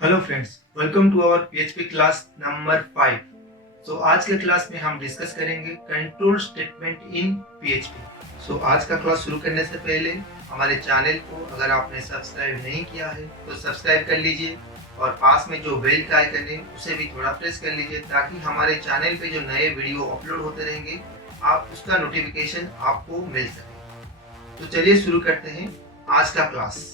Hello friends, welcome to our PHP class number 5। आज के class में हम डिस्कस करेंगे कंट्रोल स्टेटमेंट इन पीएचपी। आज का क्लास शुरू करने से पहले हमारे चैनल को अगर आपने सब्सक्राइब नहीं किया है तो सब्सक्राइब कर लीजिए और पास में जो बेल का आइकन है उसे भी थोड़ा प्रेस कर लीजिए ताकि हमारे चैनल पे जो नए वीडियो अपलोड होते रहेंगे आप उसका नोटिफिकेशन आपको मिल सके। तो चलिए शुरू करते हैं आज का class.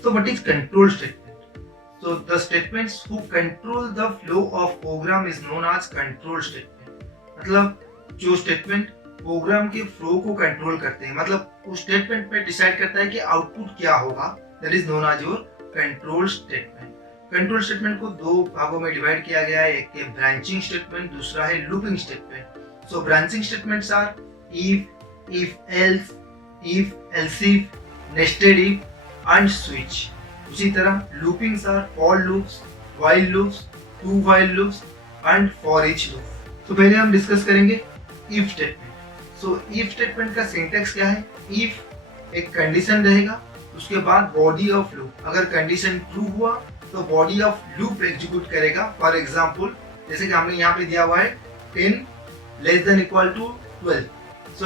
So what is control statement? So the statements who control the flow of program is known as control statement। मतलब जो स्टेटमेंट प्रोग्राम के फ्लो को कंट्रोल करते हैं, मतलब उस स्टेटमेंट पे डिसाइड करता है कि आउटपुट क्या होगा, that is known as your control statement. Control statement को दो भागों में डिवाइड किया गया है, एक है ब्रांचिंग स्टेटमेंट, दूसरा है looping statement. So branching statements are if else, if else if, nested if and switch। उसी तरह लूपिंग्स are for loops, while loops, do while loops and for each loop। तो पहले हम डिस्कस करेंगे if स्टेटमेंट। if स्टेटमेंट का syntax क्या है? if एक कंडीशन रहेगा, उसके बाद बॉडी ऑफ लूप, अगर कंडीशन ट्रू हुआ तो बॉडी ऑफ लूप एग्जीक्यूट करेगा। फॉर एग्जांपल जैसे कि हमने यहाँ पे दिया हुआ है 10 लेस देन इक्वल टू 12।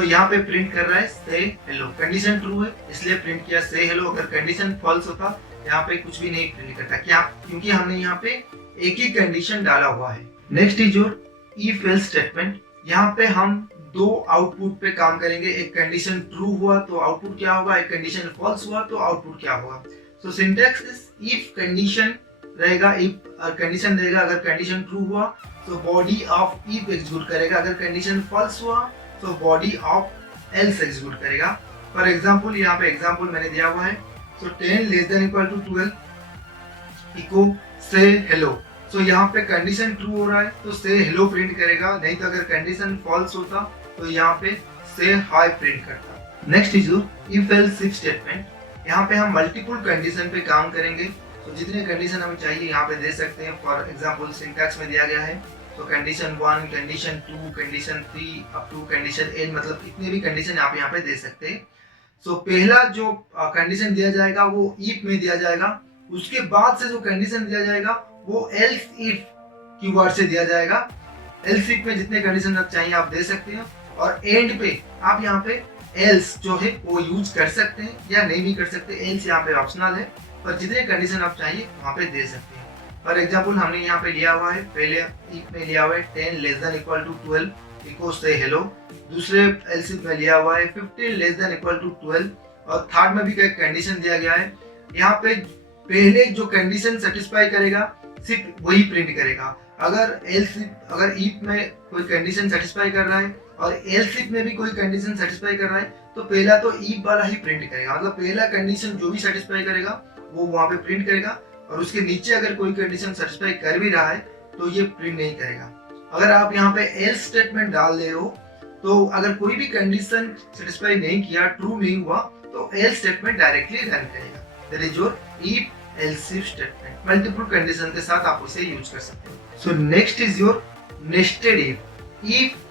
यहाँ पे प्रिंट कर रहा है से हेलो, कंडीशन ट्रू है इसलिए प्रिंट किया से हेलो। अगर कंडीशन फॉल्स होता यहाँ पे कुछ भी नहीं प्रिंट करता, क्या? क्योंकि हमने यहाँ पे एक ही कंडीशन डाला हुआ है। Next is your if else statement. यहाँ पे हम दो आउटपुट पे काम करेंगे, एक कंडीशन ट्रू हुआ तो आउटपुट क्या होगा, एक कंडीशन फॉल्स हुआ तो आउटपुट क्या होगा। सिंटैक्स इज इफ कंडीशन रहेगा, इफ कंडीशन रहेगा, अगर कंडीशन ट्रू हुआ तो बॉडी ऑफ इफ एग्जीक्यूट करेगा, अगर कंडीशन फॉल्स हुआ तो बॉडी ऑफ एल्स एग्जीक्यूट करेगा। फॉर एग्जांपल यहाँ पे एग्जांपल मैंने दिया हुआ है, 10 less than equal to 12 eco से हेलो। यहाँ पे कंडीशन ट्रू हो रहा है तो से हेलो प्रिंट करेगा, नहीं तो अगर कंडीशन फॉल्स होता तो यहाँ पे से हाई प्रिंट करता। Next is if else if statement. यहाँ पे हम मल्टीपल कंडीशन पे काम करेंगे, जितने कंडीशन हमें चाहिए यहाँ पे दे सकते हैं। फॉर एग्जांपल सिंटैक्स में दिया गया है, condition 1, condition 2, condition 3 up to condition n, मतलब इतने भी कंडीशन आप यहाँ पे दे सकते हैं। पहला जो कंडीशन दिया जाएगा वो इफ में दिया जाएगा, उसके बाद से जो कंडीशन दिया जाएगा वो एल्स इफ कीवर्ड से दिया जाएगा। एल्स इफ में जितने कंडीशन आप चाहिए आप दे सकते हैं, और एंड पे आप यहाँ पे एल्स जो है वो यूज कर सकते हैं या नहीं भी कर सकते। एल्स यहाँ पे ऑप्शनल है, पर जितने कंडीशन आप चाहिए वहाँ पे दे सकते हैं। फॉर एग्जाम्पल हमने यहाँ पे लिया हुआ है, पहले इफ में लिया हुआ है 10 less than equal to 12 eco से हेलो, दूसरे एल्स इफ में लिया हुआ है 15 लेस देन इक्वल टू 12, और थर्ड में भी एक कंडीशन दिया गया है। यहाँ पे पहले जो कंडीशन सेटिस्फाई करेगा सिर्फ वही प्रिंट करेगा। अगर इफ में कोई कंडीशन सेटिस्फाई कर रहा है और एल्स इफ में भी कोई कंडीशन सेटिस्फाई कर रहा है तो पहला तो इफ वाला ही प्रिंट करेगा, मतलब पहला कंडीशन जो भी सेटिस्फाई करेगा वो वहां पे प्रिंट करेगा, और उसके नीचे अगर कोई कंडीशन सेटिस्फाई कर भी रहा है तो ये प्रिंट नहीं करेगा। अगर आप यहाँ पे एल्स स्टेटमेंट डाल रहे हो तो अगर कोई भी कंडीशन सेटिस्फाई नहीं किया, ट्रू नहीं हुआ, तो एल्स स्टेटमेंट डायरेक्टली रन करेगा। That is your if else if statement. Multiple condition के साथ आप उसे यूज कर सकते हो। Next is your nested if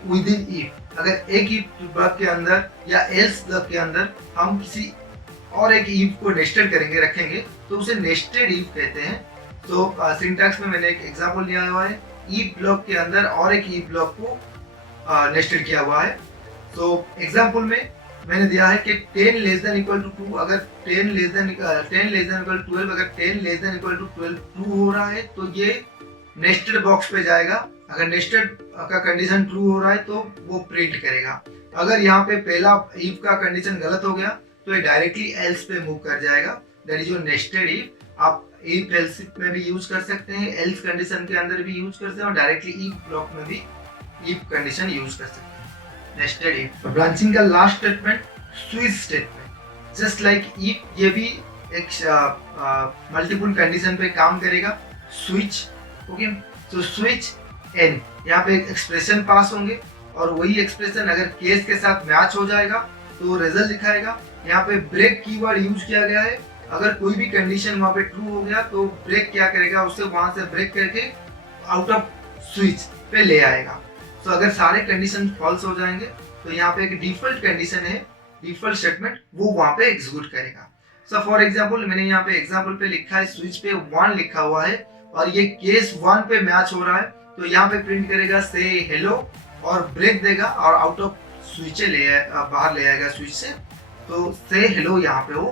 with in if. अगर एक इफ ब्लॉक के अंदर या एल्स ब्लॉक के अंदर हम किसी और एक इफ को नेस्टेड करेंगे, रखेंगे, तो उसे नेस्टेड इफ कहते हैं। सिंटैक्स में मैंने एक एग्जांपल लिया हुआ है, इफ ब्लॉक के अंदर और एक इफ ब्लॉक को नेस्टेड किया हुआ है। एग्जांपल में मैंने दिया है कि 10 लेस देन इक्वल टू 2, अगर 10 लेस देन इक्वल टू 12, अगर 10 less than equal to 12 true हो रहा है तो ये नेस्टेड बॉक्स पे जाएगा। अगर नेस्टेड का कंडीशन ट्रू हो रहा है तो वो प्रिंट करेगा। अगर यहाँ पे पहला इफ का कंडीशन गलत हो गया तो ये डायरेक्टली एल्स पे मूव कर जाएगा। That is your nested if. आप इफ एल्स इफ में भी यूज कर सकते हैं, एल्स कंडीशन के अंदर भी यूज कर सकते हैं, और डायरेक्टली इफ ब्लॉक में भी इफ कंडीशन यूज कर सकते हैं। Nested if. ब्रांचिंग का last statement switch statement. Just like if, ये भी एक मल्टीपल कंडीशन पे काम करेगा। स्विच, ओके, स्विच एन, यहाँ पे एक एक्सप्रेशन पास होंगे और वही एक्सप्रेशन अगर केस के साथ मैच हो जाएगा तो रिजल्ट दिखाएगा। यहाँ पे ब्रेक कीवर्ड यूज किया गया है, अगर कोई भी कंडीशन वहाँ पे ट्रू हो गया तो ब्रेक क्या करेगा, उसे वहां से ब्रेक करके आउट ऑफ स्विच पे ले आएगा। अगर सारे कंडीशन फॉल्स हो जाएंगे तो यहाँ पे एक डिफॉल्ट कंडीशन है डिफॉल्ट स्टेटमेंट वो वहां पे एग्जीक्यूट करेगा। सो फॉर एग्जांपल मैंने यहाँ पे एग्जांपल पे लिखा है स्विच पे 1 लिखा हुआ है और ये केस 1 पे मैच हो रहा है, तो यहाँ पे प्रिंट करेगा से हेलो और ब्रेक देगा और आउट ऑफ स्विच बाहर ले आएगा स्विच से, तो से हेलो यहाँ पे वो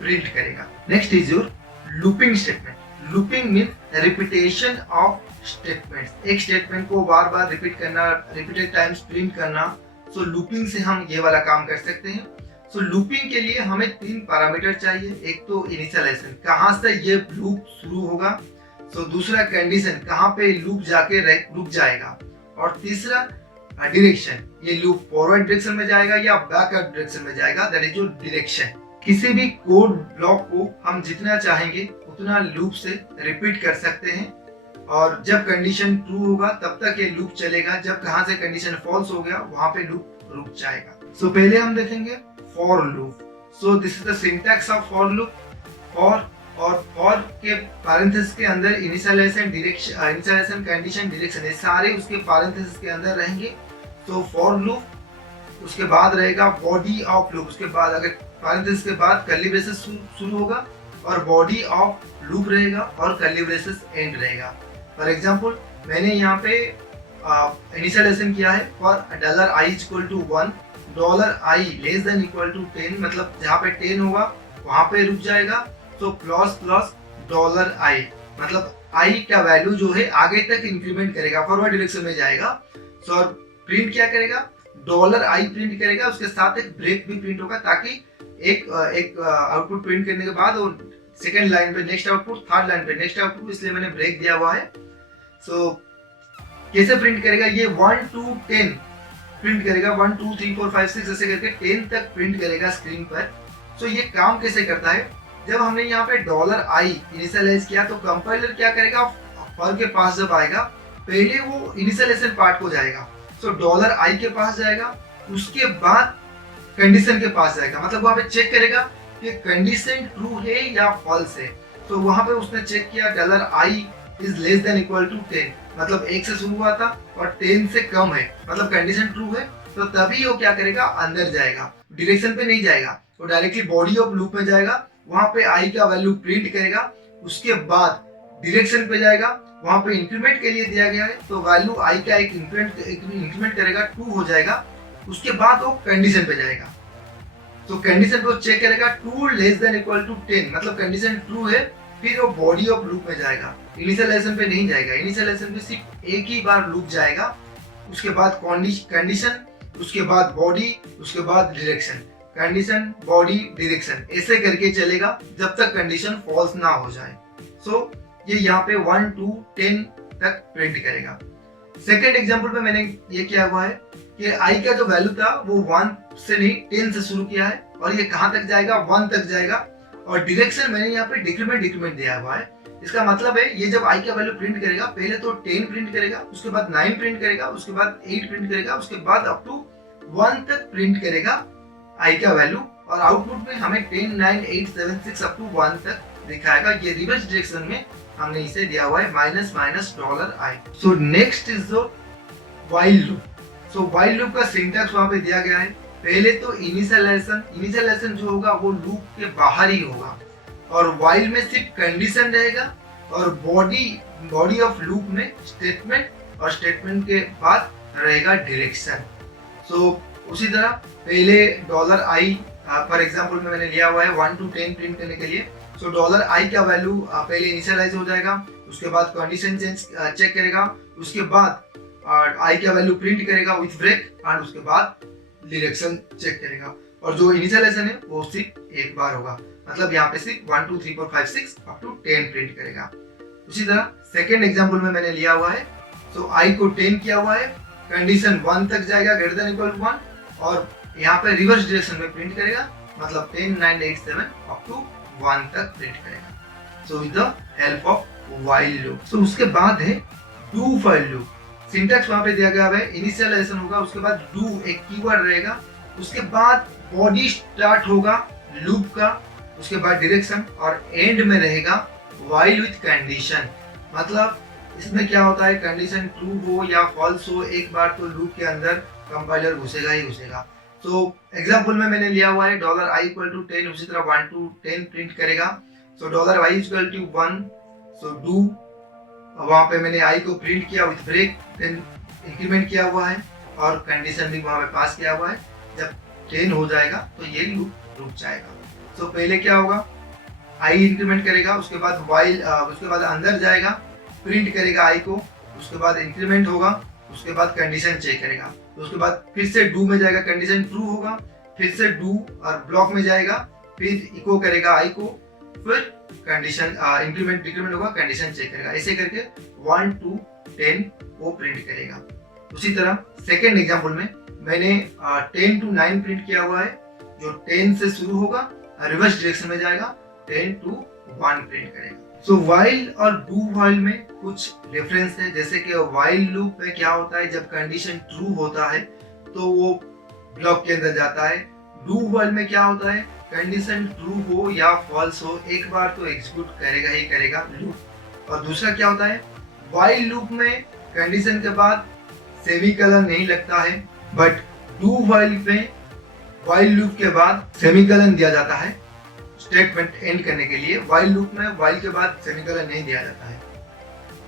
प्रिंट करेगा। Next is your looping statement. Looping means repetition of statements, एक स्टेटमेंट को बार बार रिपीट करना, रिपीटेड टाइम्स प्रिंट करना। सो लूपिंग से हम ये वाला काम कर सकते हैं। सो लूपिंग के लिए हमें 3 पैरामीटर चाहिए। एक तो इनिशियलाइजेशन, कहाँ से ये लूप शुरू होगा। सो दूसरा कंडीशन, कहाँ पे लूप जाके रुक जाएगा। और तीसरा डायरेक्शन, ये लूप फॉरवर्ड डायरेक्शन में जाएगा या बैकवर्ड डायरेक्शन में जाएगा, दैट इज योर डायरेक्शन। किसी भी कोड ब्लॉक को हम जितना चाहेंगे उतना लूप से रिपीट कर सकते हैं और जब कंडीशन ट्रू होगा तब तक ये लूप चलेगा, जब कहां से कंडीशन फॉल्स हो गया वहां पे लूप रुक जाएगा। सो पहले हम देखेंगे for loop. So this is the syntax of for loop. For और फॉर के पैरेंथेसिस के अंदर initialization, direction, initialization, condition, direction, ये सारे उसके पैरेंथेसिस के अंदर रहेंगे। तो फॉर लूप, उसके बाद रहेगा बॉडी ऑफ लूप, उसके बाद अगर पैरेंथेसिस के बाद कर्ली ब्रेसेस शुरू होगा और बॉडी ऑफ लूप रहेगा और कर्ली ब्रेसेस एंड रहेगा। फॉर एग्जांपल मैंने यहाँ पे इनिशियलाइजेशन किया है फॉर $i = 1, $i <= 10, मतलब जहाँ पे 10 होगा वहां पे रुक जाएगा। तो प्लस प्लस $i, मतलब i का वैल्यू जो है आगे तक इंक्रीमेंट करेगा, फॉरवर्ड डायरेक्शन में जाएगा। सो प्रिंट क्या करेगा, $i प्रिंट करेगा, उसके साथ एक ब्रेक भी प्रिंट होगा ताकि एक आउटपुट प्रिंट करने के बाद और सेकंड लाइन पे नेक्स्ट आउटपुट, थर्ड लाइन पे नेक्स्ट आउटपुट, इसलिए मैंने ब्रेक दिया हुआ है। सो कैसे प्रिंट करेगा, ये 1 to 10 प्रिंट करेगा, 1 2 3 4 5 6 ऐसे करके 10 तक प्रिंट करेगा स्क्रीन पर। सो ये काम कैसे करता है, जब हमने यहाँ पे $i इनिशियलाइज किया तो कंपाइलर क्या करेगा, फॉर के पास जब आएगा पहले वो इनिशियलाइजेशन पार्ट को जाएगा। सो $i के पास जाएगा, उसके बाद कंडीशन के पास जाएगा, मतलब वहां पे चेक करेगा कि कंडीशन ट्रू है या फॉल्स है। तो वहां पे उसने चेक किया $i <= 10, मतलब 1 से शुरू हुआ था और 10 से कम है, मतलब कंडीशन ट्रू है, तो तभी वो क्या करेगा, अंदर जाएगा, डायरेक्शन पे नहीं जाएगा, तो डायरेक्टली बॉडी ऑफ लूप में जाएगा, वहां पे i का वैल्यू प्रिंट करेगा, उसके बाद डायरेक्शन पे जाएगा, वहां पे इंक्रीमेंट के लिए दिया गया है तो वैल्यू i का एक इंक्रीमेंट करेगा, 2 हो जाएगा, उसके बाद वो कंडीशन पे जाएगा। तो कंडीशन को चेक करेगा, 2 <= 10, मतलब कंडीशन ट्रू है, फिर वो बॉडी ऑफ लूप में जाएगा, इनिशियलाइजेशन पे नहीं जाएगा। इनिशियलाइजेशन पे सिर्फ एक ही बार लूप जाएगा, उसके बाद कंडीशन, उसके बाद बॉडी, उसके बाद डायरेक्शन, कंडीशन बॉडी डायरेक्शन, ऐसे करके चलेगा जब तक कंडीशन फॉल्स ना हो जाए। सो ये यहाँ पे 1 to 10 तक प्रिंट करेगा। सेकेंड एग्जाम्पल पे मैंने ये किया हुआ है कि i का जो वैल्यू था वो 1 से नहीं 10 से शुरू किया है और ये कहाँ तक जाएगा, 1 तक जाएगा, और डायरेक्शन मैंने यहाँ पे डिक्रीमेंट दिया हुआ है। इसका मतलब है ये जब i का वैल्यू प्रिंट करेगा पहले तो 10 प्रिंट करेगा, उसके बाद 9 प्रिंट करेगा, उसके बाद 8 प्रिंट करेगा, उसके बाद अप टू 1 तक प्रिंट करेगा i का वैल्यू, और आउटपुट में हमें 10 9 8 7 6 अप टू 1 तक दिखाएगा। ये रिवर्स डायरेक्शन में हमने इसे दिया हुआ है -$i। So next is the while loop. So while loop का सिंटैक्स वहां पे दिया गया है। पहले तो इनिशियलाइजेशन जो होगा वो लूप के बाहर ही होगा, और व्हाइल में सिर्फ कंडीशन रहेगा, और बॉडी ऑफ लूप में स्टेटमेंट, और स्टेटमेंट के बाद रहेगा डायरेक्शन। सो उसी तरह पहले $i फॉर एग्जांपल में मैंने लिया हुआ है 1 to 10 प्रिंट करने के लिए। सो $i का वैल्यू पहले इनिशियलाइज हो जाएगा, उसके बाद कंडीशन चेक करेगा, उसके बाद i का वैल्यू प्रिंट करेगा विथ ब्रेक, और उसके बाद डायरेक्शन चेक करेगा, और जो इनिशियलाइजेशन है वो सिर्फ एक बार होगा, मतलब यहाँ पे सिर्फ 1 2 3 4 5 6 अप टू 10 प्रिंट करेगा। उसी तरह सेकेंड एग्जाम्पल में मैंने लिया हुआ है, सो i को 10 किया हुआ है, कंडीशन 1 तक जाएगा > 1, और यहाँ पे रिवर्स डायरेक्शन में प्रिंट करेगा, मतलब 10 9 8 7 अप टू 1 तक प्रिंट करेगा। So with the help of while loop. So उसके बाद है डू व्हाइल लूप। सिंटैक्स वहां पे दिया गया है, इनिशियलाइजेशन होगा, उसके बाद डू एक कीवर्ड रहेगा, उसके बाद बॉडी स्टार्ट होगा लूप का, उसके बाद डायरेक्शन, और एंड में रहेगा व्हाइल विथ कंडीशन। मतलब इसमें क्या होता है, कंडीशन ट्रू हो या फॉल्स हो, एक बार तो लूप के अंदर कंपाइलर घुसेगा ही घुसेगा। सो एग्जाम्पल में मैंने लिया हुआ है $i = 10, उसी तरह 1 to 10 प्रिंट करेगा। सो $y = 1, सो डू, वहां पे मैंने i को प्रिंट किया विथ ब्रेक, देन इंक्रीमेंट किया हुआ है और कंडीशन भी वहां पे पास किया हुआ है। जब 10 हो जाएगा तो ये लूप रुक जाएगा। सो पहले क्या होगा, i इंक्रीमेंट करेगा, उसके बाद while उसके बाद अंदर जाएगा, प्रिंट करेगा i को, उसके बाद इंक्रीमेंट होगा, उसके बाद कंडीशन चेक करेगा, तो उसके बाद फिर से डू में जाएगा, कंडीशन ट्रू होगा, फिर से डू और ब्लॉक में जाएगा, फिर इको करेगा i को, फिर कंडीशन इंक्रीमेंट डिक्रीमेंट होगा, कंडीशन चेक करेगा। ऐसे करके 1 to 10 वो प्रिंट करेगा। उसी तरह सेकेंड एग्जांपल में मैंने 10 to 9 प्रिंट किया हुआ है, जो 10 से शुरू होगा, रिवर्स डायरेक्शन में जाएगा, 10 to 1 प्रिंट करेगा। सो व्हाइल और डू व्हाइल में कुछ डिफरेंस है, जैसे कि व्हाइल लूप में क्या होता है, जब कंडीशन ट्रू होता है तो वो ब्लॉक के अंदर जाता है। डू व्हाइल में क्या होता है, कंडीशन ट्रू हो या फॉल्स हो, एक बार तो एग्जीक्यूट करेगा ही करेगा लूप। और दूसरा क्या होता है, व्हाइल लूप में कंडीशन के बाद सेमीकोलन नहीं लगता है, बट डू व्हाइल में व्हाइल लूप के बाद सेमीकोलन दिया जाता है स्टेटमेंट एंड करने के लिए। व्हाइल लूप में व्हाइल के बाद सेमीकोलन नहीं दिया जाता है।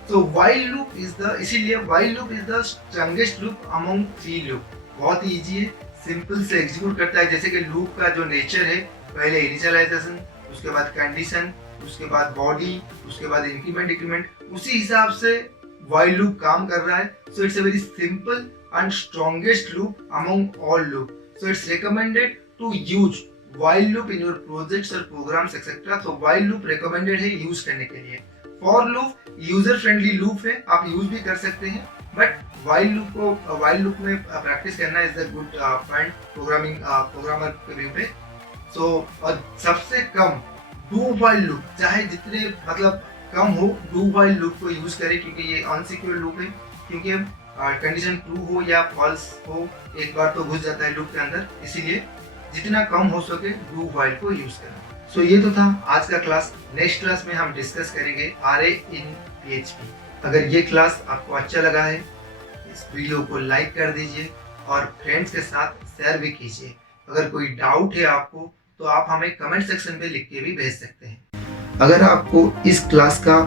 तो व्हाइल लूप इज द, इसीलिए while loop is the strongest loop among 3 loop. बहुत ही इजी है, सिंपल से एग्जीक्यूट करता है। जैसे कि लूप का जो नेचर है, पहले इनिशियलाइजेशन, उसके बाद कंडीशन, उसके बाद बॉडी, उसके बाद इंक्रीमेंट डिक्रीमेंट, उसी हिसाब से व्हाइल लूप काम कर रहा है। So it's a very simple and strongest loop among all loop. So it's recommended to use while loop in your projects और programs etc. तो while loop recommended है यूज करने के लिए। for loop user friendly loop है, आप use भी कर सकते हैं, बट while loop में प्रैक्टिस करना is the good point programmer के व्यू पे। सो और सबसे कम डू while लूप, चाहे जितने मतलब कम हो, डू while लूप को यूज करें, क्योंकि ये अनसिक्योर लूप है, क्योंकि कंडीशन ट्रू हो या फॉल्स हो, एक बार तो घुस जाता है लूप के अंदर, इसीलिए जितना कम हो सके डू व्हाइल को यूज करना। सो ये तो था आज का क्लास। नेक्स्ट क्लास में हम डिस्कस करेंगे आरए इन पीएचपी। अगर ये क्लास आपको अच्छा लगा है, इस वीडियो को लाइक कर दीजिए और फ्रेंड्स के साथ शेयर भी कीजिए। अगर कोई डाउट है आपको तो आप हमें कमेंट सेक्शन में लिख के भी भेज सकते हैं। अगर आपको इस क्लास का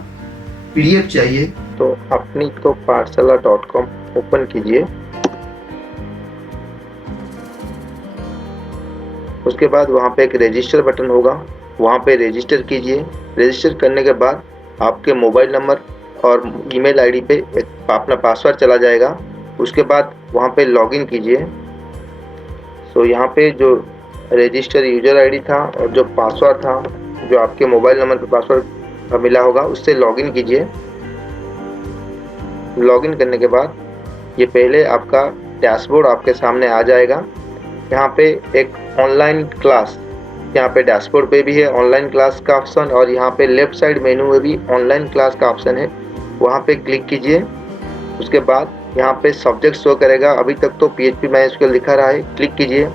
पीडीएफ चाहिए तो अपनी तो पाठशाला.com ओपन कीजिए। उसके बाद वहाँ पे एक रजिस्टर बटन होगा, वहाँ पे रजिस्टर कीजिए। रजिस्टर करने के बाद आपके मोबाइल नंबर और ईमेल आईडी पे एक अपना पासवर्ड चला जाएगा। उसके बाद वहाँ पे लॉगिन कीजिए। सो यहाँ पे जो रजिस्टर यूजर आईडी था और जो पासवर्ड था, जो आपके मोबाइल नंबर पे पासवर्ड मिला होगा, उससे लॉगिन कीजिए। लॉगिन करने के बाद ये पहले आपका डैशबोर्ड आपके सामने आ जाएगा। यहाँ पे एक ऑनलाइन क्लास, यहाँ पे डैशबोर्ड पे भी है ऑनलाइन क्लास का ऑप्शन, और यहाँ पे लेफ्ट साइड मेनू में भी ऑनलाइन क्लास का ऑप्शन है, वहाँ पे क्लिक कीजिए। उसके बाद यहाँ पे सब्जेक्ट शो करेगा, अभी तक तो PHP MySQL लिखा रहा है, क्लिक कीजिए।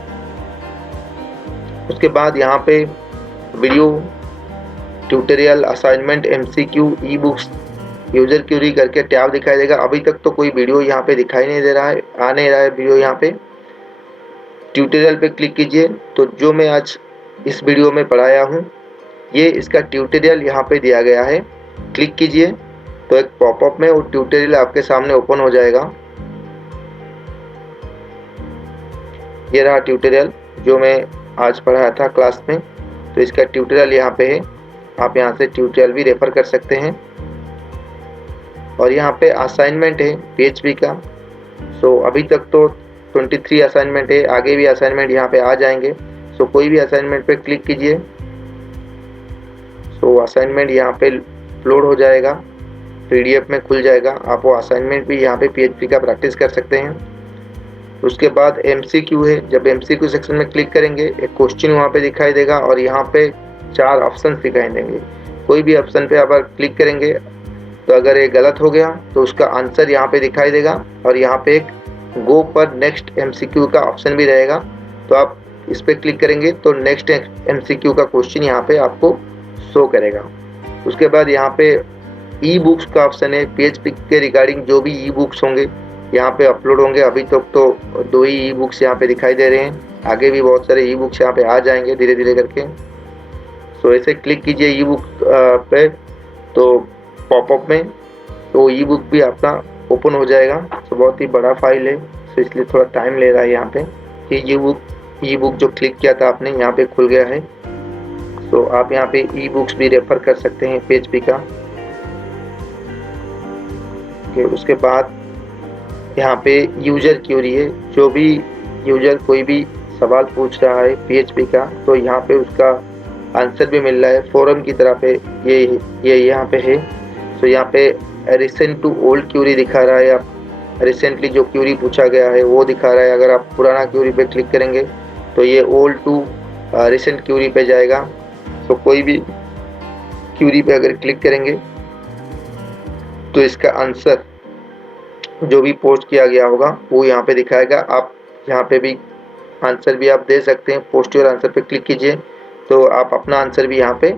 उसके बाद यहाँ पे video, tutorial, assignment, MCQ, e books, user query करके टैब दिखाई देगा। अभी तक तो कोई वीडियो यहाँ पे दिखाई नहीं दे रहा है, आ नहीं रहा है वीडियो। यहाँ पे ट्यूटोरियल पे क्लिक कीजिए। तो जो मैं आज इस वीडियो में पढ़ाया हूँ, ये इसका ट्यूटोरियल यहाँ पे दिया गया है। क्लिक कीजिए तो एक पॉपअप में वो ट्यूटोरियल आपके सामने ओपन हो जाएगा। ये रहा ट्यूटोरियल जो मैं आज पढ़ाया था क्लास में, तो इसका ट्यूटोरियल यहाँ पे है। आप यहाँ से ट्यूटोरियल भी रेफर कर सकते हैं। और यहाँ पे असाइनमेंट है PHP का। सो अभी तक तो 23 असाइनमेंट है, आगे भी असाइनमेंट यहाँ पे आ जाएंगे। सो कोई भी असाइनमेंट पे क्लिक कीजिए। सो असाइनमेंट यहाँ पे लोड हो जाएगा, PDF में खुल जाएगा। आप वो असाइनमेंट भी यहाँ पे PHP का प्रैक्टिस कर सकते हैं। उसके बाद MCQ है। जब MCQ सेक्शन में क्लिक करेंगे, एक क्वेश्चन वहाँ पे दिखाई देगा और यहाँ पे 4 ऑप्शन दिखाई देंगे। कोई भी ऑप्शन पे अगर क्लिक करेंगे तो अगर ये गलत हो गया तो उसका आंसर यहाँ पे दिखाई देगा, और यहाँ पे एक गो पर नेक्स्ट MCQ का ऑप्शन भी रहेगा। तो आप इस पर क्लिक करेंगे तो नेक्स्ट MCQ का क्वेश्चन यहाँ पे आपको शो करेगा। उसके बाद यहाँ पे ई बुक्स का ऑप्शन है। PHP के रिगार्डिंग जो भी ई बुक्स होंगे यहाँ पे अपलोड होंगे। अभी तक तो 2 ही ई बुक्स यहाँ पे दिखाई दे रहे हैं। आगे भी बहुत सारे ई बुक्स यहाँ पे आ जाएंगे धीरे धीरे करके। सो ऐसे क्लिक कीजिए ई बुक पे, तो पॉपअप में तो ई बुक भी अपना ओपन हो जाएगा। तो बहुत ही बड़ा फाइल है, तो इसलिए थोड़ा टाइम ले रहा है यहाँ पे। ई बुक जो क्लिक किया था आपने यहाँ पे खुल गया है। तो आप यहाँ पे ई बुक्स भी रेफर कर सकते हैं PHP का। उसके बाद यहाँ पे यूजर क्यूरी है, जो भी यूजर कोई भी सवाल पूछ रहा है PHP का, तो यहाँ पे उसका आंसर भी मिल रहा है फोरम की तरह पे। ये यहाँ पे है। तो यहाँ पे रिसेंट टू ओल्ड क्यूरी दिखा रहा है, आप रिसेंटली जो क्यूरी पूछा गया है वो दिखा रहा है। अगर आप पुराना क्यूरी पे क्लिक करेंगे तो ये ओल्ड टू रिसेंट क्यूरी पे जाएगा। तो कोई भी क्यूरी पे अगर क्लिक करेंगे तो इसका आंसर जो भी पोस्ट किया गया होगा वो यहाँ पे दिखाएगा। आप यहाँ पे भी आंसर भी आप दे सकते हैं। पोस्ट योर आंसर पे क्लिक कीजिए तो आप अपना आंसर भी यहाँ पे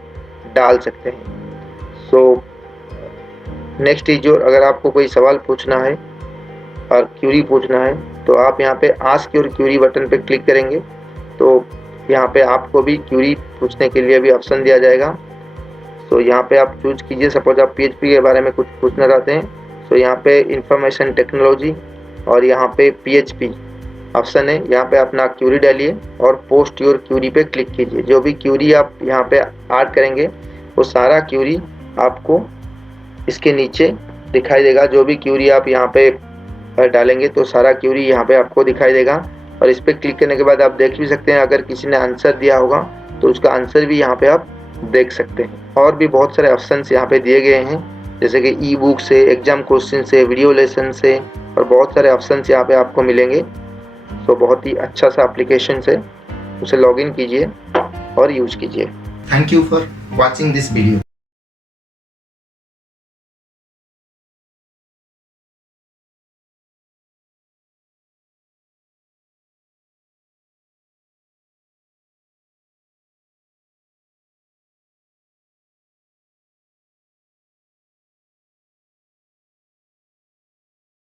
डाल सकते हैं। सो नेक्स्ट इज योर, अगर आपको कोई सवाल पूछना है और क्यूरी पूछना है तो आप यहाँ पे आस्क योर क्यूरी बटन पे क्लिक करेंगे तो यहाँ पे आपको भी क्यूरी पूछने के लिए भी ऑप्शन दिया जाएगा। तो यहाँ पे आप चूज कीजिए। सपोज आप PHP के बारे में कुछ पूछना चाहते हैं तो यहाँ पे इंफॉर्मेशन टेक्नोलॉजी और यहाँ पे PHP ऑप्शन है, यहाँ पे अपना क्यूरी डालिए और पोस्ट योर क्यूरी पे क्लिक कीजिए। जो भी क्यूरी आप यहाँ पे ऐड करेंगे वो सारा क्यूरी आपको इसके नीचे दिखाई देगा। जो भी क्यूरी आप यहाँ पे डालेंगे तो सारा क्यूरी यहाँ पे आपको दिखाई देगा। और इस पर क्लिक करने के बाद आप देख भी सकते हैं, अगर किसी ने आंसर दिया होगा तो उसका आंसर भी यहाँ पे आप देख सकते हैं। और भी बहुत सारे ऑप्शंस यहाँ पे दिए गए हैं, जैसे कि ई बुक से, एग्जाम क्वेश्चन से, वीडियो लेसन से, और बहुत सारे ऑप्शंस यहाँ पे आपको मिलेंगे। तो बहुत ही अच्छा सा एप्लीकेशन है, उसे लॉगिन कीजिए और यूज कीजिए। Thank you for watching this video.